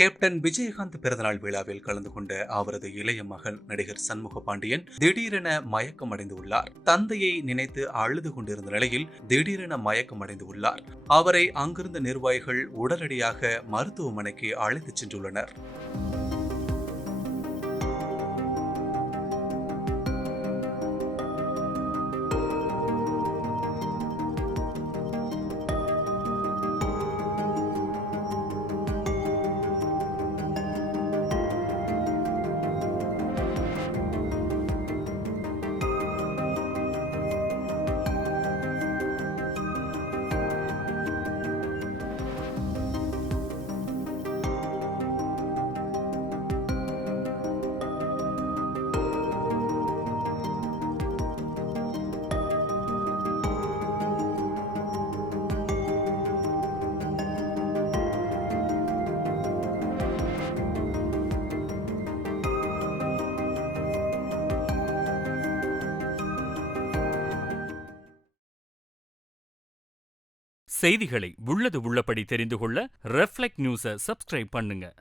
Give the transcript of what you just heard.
Captain Vijayakanth பிறந்தநாள் விழாவில் கலந்து கொண்ட அவரது இளைய மகன் நடிகர் சண்முக பாண்டியன் திடீரென மயக்கம் அடைந்து உள்ளார். தந்தையை நினைத்து அழுது கொண்டிருந்த நிலையில் திடீரென மயக்கம் அடைந்து உள்ளார். அவரை அங்கிருந்த நிர்வாகிகள் உடனடியாக மருத்துவமனைக்கு அழைத்துச் சென்றுள்ளனர். செய்திகளை உள்ளது உள்ளபடி தெரிந்து கொள்ள ரெஃப்ளெக்ட் நியூஸை சப்ஸ்கிரைப் பண்ணுங்க.